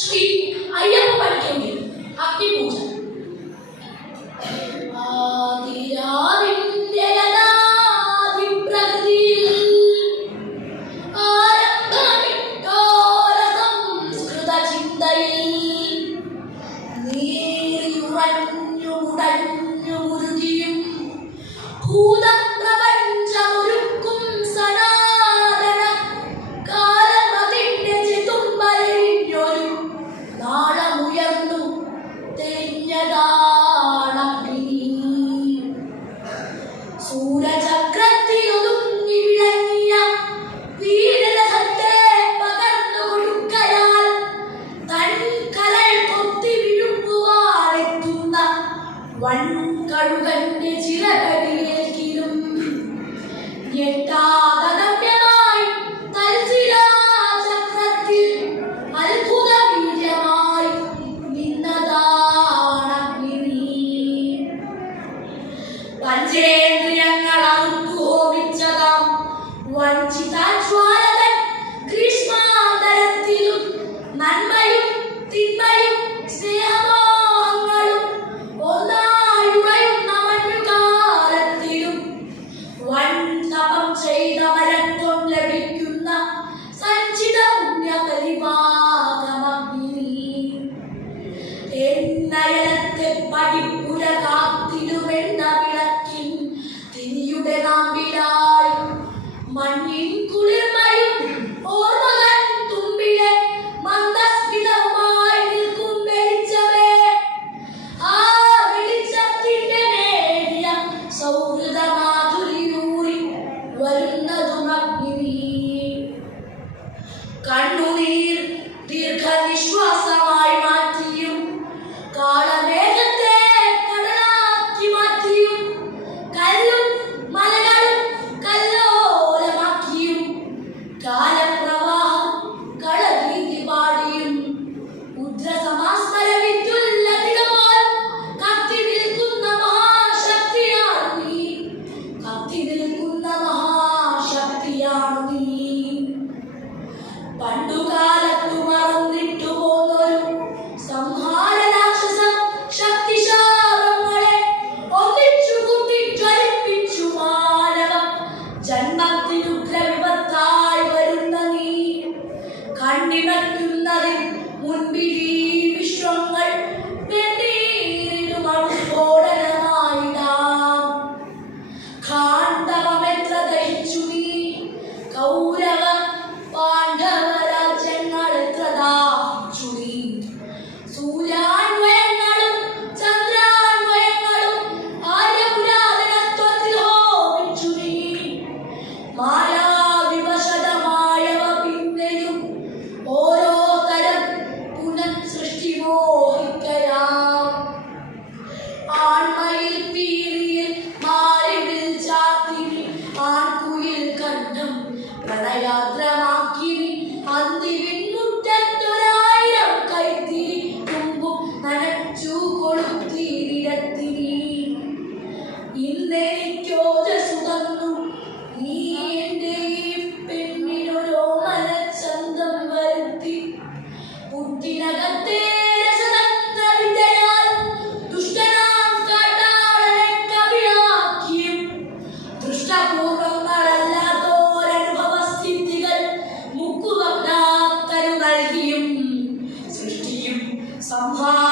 ശ്രീ അയ്യപ്പ പഠിക്കേണ്ടി അഗ്നിപൂജ. വൻകഴുകന്റെ ചിറകടിയേൽക്കിലും ഞെട്ടാതമ്യമായി തൽശിലാചക്രത്തിൽ അത്ഭുത വീര്യമായി നിന്നതാണഗ്നി. പഞ്ചേന്ദ്രിയങ്ങൾ അറുത്തു ഹോമിച്ചതാം വഞ്ചിതാജ്വാലകൻ ഗ്രീഷ്മാന്തരത്തിലും നന്മയും തിന്മയും സ്നേഹമോ ലഭിക്കുന്ന സഞ്ചിത പുണ്യപരിപാകമഗ്നി. എന്നയനത്തെ പടിപ്പുര കാത്തിലുമെന്ന വിളക്കിൻ തിരിയുടെ നാമ്പിലായി മണ്ണിൻ കുളിർമയും ഓർമ്മകൻ തുമ്പിലെ മന്ദസ്മിതവുമായി നിൽക്കും വെളിച്ചമേ. ആ വെളിച്ചത്തിന്റെ നേടിയ സൗഹൃദമാധുരിയൂറി വരുന്നതും അഗ്നി. കണ്ണുനീർ ദീർഘനിശ്വാസമായി മാറ്റിയും കാളമേഘത്തെ കടലാക്കി മാറ്റിയും കല്ലും മലകളും കല്ലോലമാക്കിയും കാലപ്രവാഹം കളഭീതി പാടിയും ഉദ്രസമാസ്മര വിദ്യുല്ലതികമാൽ കത്തി നിൽക്കുന്ന മഹാശക്തിയാണ് നീ. കത്തി നിൽക്കുന്ന മഹാശക്തിയാണ് നീ. പണ്ടുകാലത്തു മറന്നിട്ടു പോന്നൊരു സംഹാര രാക്ഷസ ശക്തിശാലങ്ങളെ ഒന്നിച്ചു കൂട്ടി ജ്വലിപ്പിച്ചു മാനവ ജന്മത്തിനുഗ്രവിപത്തായി വരുന്ന നീ. കണ്ണിമയ്ക്കുന്നതിൽ മുൻപിലീ വിശ്വങ്ങൾ സ്ഫോടനമായിടാം. ഖാണ്ഡവമെത്ര ദഹിച്ചു നീ. കൗരവ പാണ്ഡവരാജ്യങ്ങൾ എത്ര ദാഹിച്ചു നീ. സൂര്യാന്വയങ്ങളും ചന്ദ്രാന്വയങ്ങളും ആര്യപുരാതനത്വത്തിൽ ഹോമിച്ചു നീ. മായാവിവശതമായവ പിന്നെയും ഓരോ തരം പുനഃസൃഷ്ടി മോഹിക്കയാം. ആൺമയിൽ പീലിയിൽ മാറിവിൽ ചാത്തിനി ആൺകുയിൽ കണ്ഠം പ്രണയാദ്രമാക്കിനി. അന്തിവിൻമുറ്റത്തൊരായിരം കൈത്തിരി തുമ്പും നനച്ചു കൊളുത്തിരിടത്തിനി. ഇന്നെനിക്കോജസ്സു തന്നു നീ എന്റെ ഈ പെണ്ണിനൊരോ മനച്ചന്തം വരുത്തി. പുറ്റിനകത്തെ രസതന്ത്രവിദ്യയാൽ ദുഷ്ടനാം കാട്ടാളനെ കവിയാക്കിയും ദൃഷ്ടപൂർവങ്ങളല്ലാത്തോരനുഭവസ്ഥിതികൾ മുക്കുവക്താക്കനു നൽകിയും സൃഷ്ടിയും സംഹാര